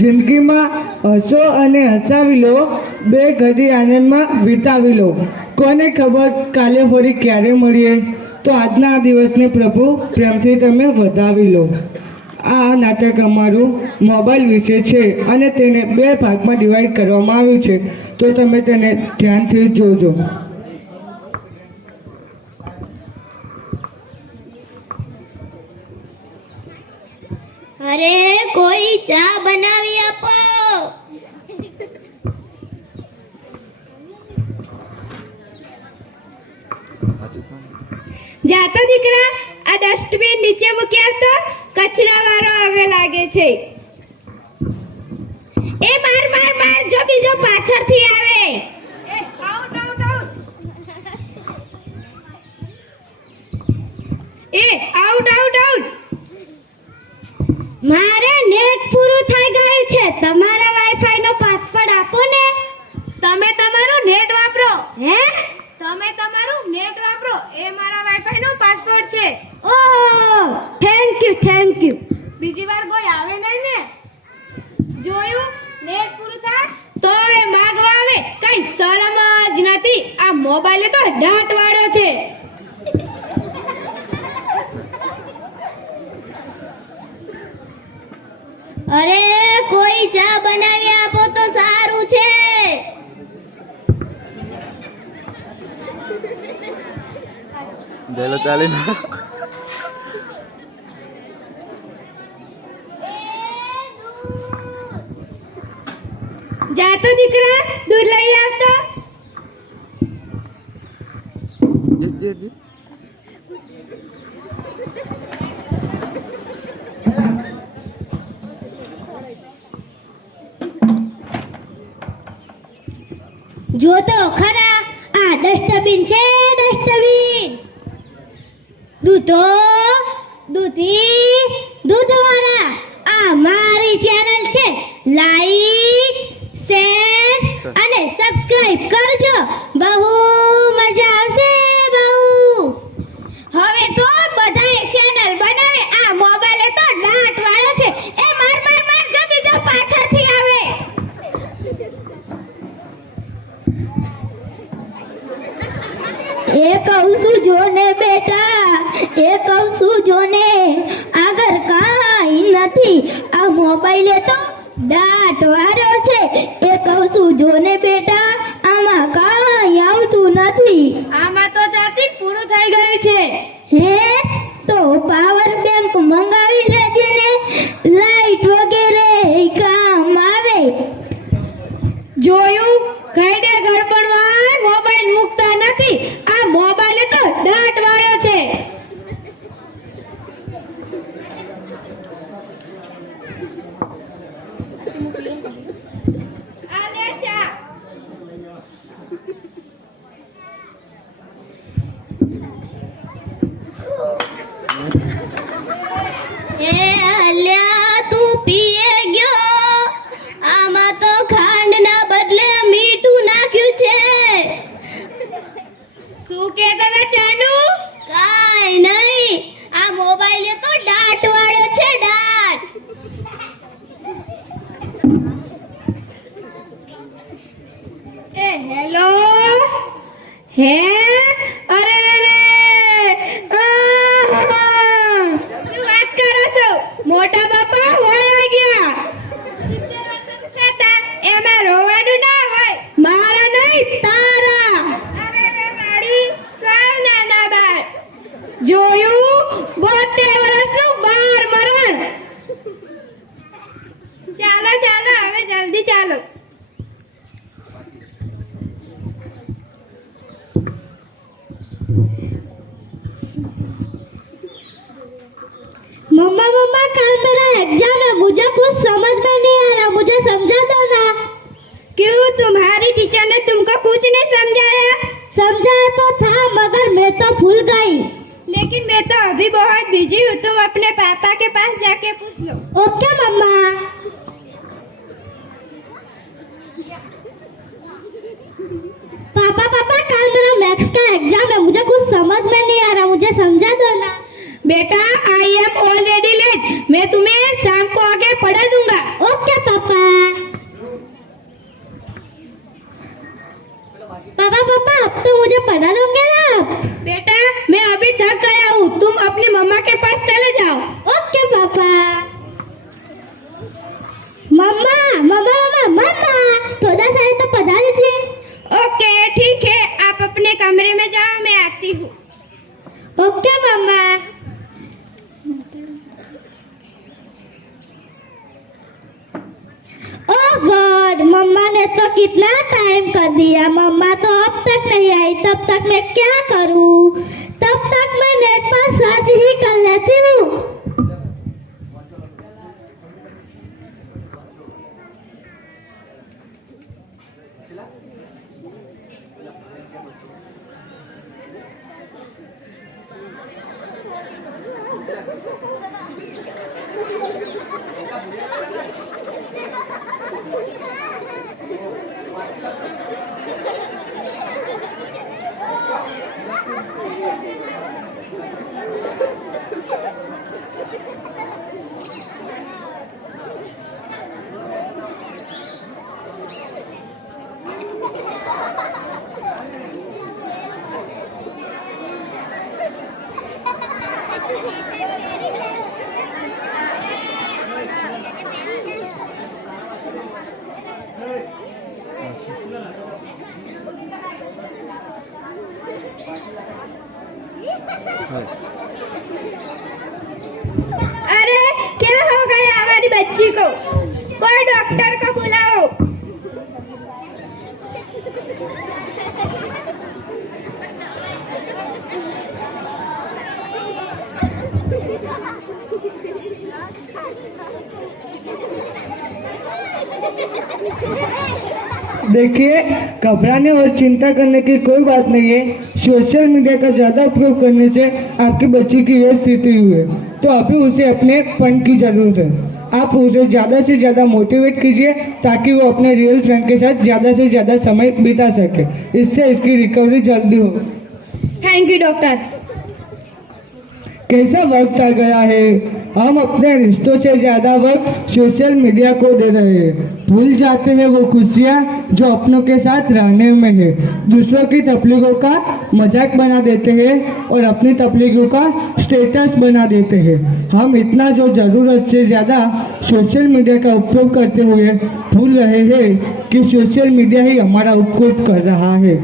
જિંદગીમાં હસો અને હસાવી લો, બે ઘડી આનંદમાં વિતાવી લો. કોને ખબર કાલે ફરી ક્યારે મળીએ? તો આજના આ દિવસને પ્રભુ પ્રેમથી તમે વધાવી લો. આ નાટક અમારું મોબાઈલ વિશે છે અને તેને 2 ભાગમાં ડિવાઈડ કરવામાં આવ્યું છે, તો તમે તેને ધ્યાનથી જોજો. અરે કોઈ ચા બનાવી આપો. જાતો દીકરા, આ ડસ્ટબિન નીચે મૂકી આવતો, કચરા વાળો આવે લાગે છે. એ માર માર માર, જો બીજો પાછળથી આવે. Out out out. એ આઉટ આઉટ આઉટ. મારે નેટ પૂરું થઈ ગયું છે, તમારા વાઈફાઈ નો પાસવર્ડ આપો ને. તમે તમારું નેટ વાપરો. હે? તમે તમારું નેટ વાપરો, એ મારા વાઈફાઈ નો પાસવર્ડ છે. ઓહ, થેન્ક યુ. બીજી વાર કોઈ આવે નહીં ને? જોયું, નેટ પૂરું થાય તો એ માંગવા આવે. કઈ શરમ જ નથી. આ મોબાઈલ તો ડાટ વાળો છે. અરે કોઈ ચા બનાવી આપો તો સારું છે. દેલો ચાલે ને. જાતો દીકરા, દૂધ લઈ આવતો. દે. જો તો ખરા, આ ડસ્ટબિન છે, ડસ્ટબિન. દૂધવાળા, આ મારી ચેનલ છે. લાઈક, શેર અને સબસ્ક્રાઇબ કરજો. બહુ મજા આવશે, બહુ. હવે તો બધાએ ચેનલ બનાવે. આ મોબાઈલ તો ડાટ વાળો છે. એ માર માર માર, જો બીજો પાછળથી આવે. એ કહું છું જોને બેટા, એ કહું છું જોને, આગળ કાંઈ નથી. આ મોબાઈલે તો ડાટ વાળો છે. એ કહું છું જોને બેટા, આમાં કાંઈ આવતું નથી. આમાં તો ચાર્જિંગ પૂરું થઈ ગયું છે. હે? તો પાવર બેંક મંગાવી લેજે ને, લાઈટ વગેરે કામ આવે. જોયું, ઘરડે ગડબડમાં મોબાઈલ મૂકતા નથી. આ મોબાઈલ તો ડાટ વાળો છે. આ લે ચા. એ અલ્યા, તું પીએ ગયો. આમાં તો ખાંડના બદલે મીઠું નાખ્યું છે. શું કહેતા હતા ચાનુ? કાઈ નહીં, આ મોબાઈલ તો ડાટ વાળો છે, ડાટ. એ હેલો. હે? અરે રે રે. શું વાત કરો છો? મોટા બાપા વયા ગયા. 70 વર્ષ થતા, એમાં રોવાનું ના હોય. મારા નહીં, તારા. અરે રે માડી, સાવ નાના બાળ. જોયું, 72 વર્ષનું બાર મરણ. ચાલો ચાલો, હવે જલ્દી ચાલો. मम्मा कल मेरा एग्जाम है, मुझे कुछ समझ में नहीं आ रहा, मुझे समझा दो ना. क्यों, तुम्हारी टीचर ने तुमको कुछ नहीं समझाया? समझाया तो था मगर मैं तो भूल गई. लेकिन मैं तो अभी बहुत बिजी हूँ, तुम अपने पापा के पास जाके पूछ लो. ओके मम्मा. पापा कल मेरा मैथ्स का एग्जाम है, मुझे कुछ समझ में नहीं आ रहा, मुझे समझा दो ना. बेटा, आई एम ऑलरेडी लेट, मैं तुम्हें शाम को आगे पढ़ा दूंगा. ओके पापा. मम्मा मम्मा मम्मा मम्मा थोड़ा सा तो पधा दीजिए। ओके ठीक है, आप अपने कमरे में जाओ, मैं आती हूँ। ओके मम्मा। ओह गॉड, मम्मा ने तो कितना टाइम कर दिया, मम्मा तो अब तक नहीं आई, तब तक मैं क्या करूं? तब तक मैं नेट पर सर्च ही कर लेती हूँ। अरे क्या हो गया हमारी बच्ची को? कोई डॉक्टर को बुलाओ। देखिए, घबराने और चिंता करने की कोई बात नहीं है। सोशल मीडिया का ज़्यादा उपयोग करने से आपकी बच्ची की यह स्थिति हुई है, तो अभी उसे अपने फंड की ज़रूरत है। आप उसे ज़्यादा से ज़्यादा मोटिवेट कीजिए ताकि वो अपने रियल फ्रेंड के साथ ज़्यादा से ज़्यादा समय बिता सके। इससे इसकी रिकवरी जल्दी हो। Thank you doctor. कैसा वक्त आ गया है, हम अपने रिश्तों से ज्यादा वक्त सोशल मीडिया को दे रहे हैं। भूल जाते हैं वो खुशियाँ जो अपनों के साथ रहने में है। दूसरों की तकलीफों का मजाक बना देते हैं और अपनी तकलीफों का स्टेटस बना देते हैं। हम इतना जो ज़रूरत से ज़्यादा सोशल मीडिया का उपयोग करते हुए भूल रहे हैं कि सोशल मीडिया ही हमारा उपयोग कर रहा है।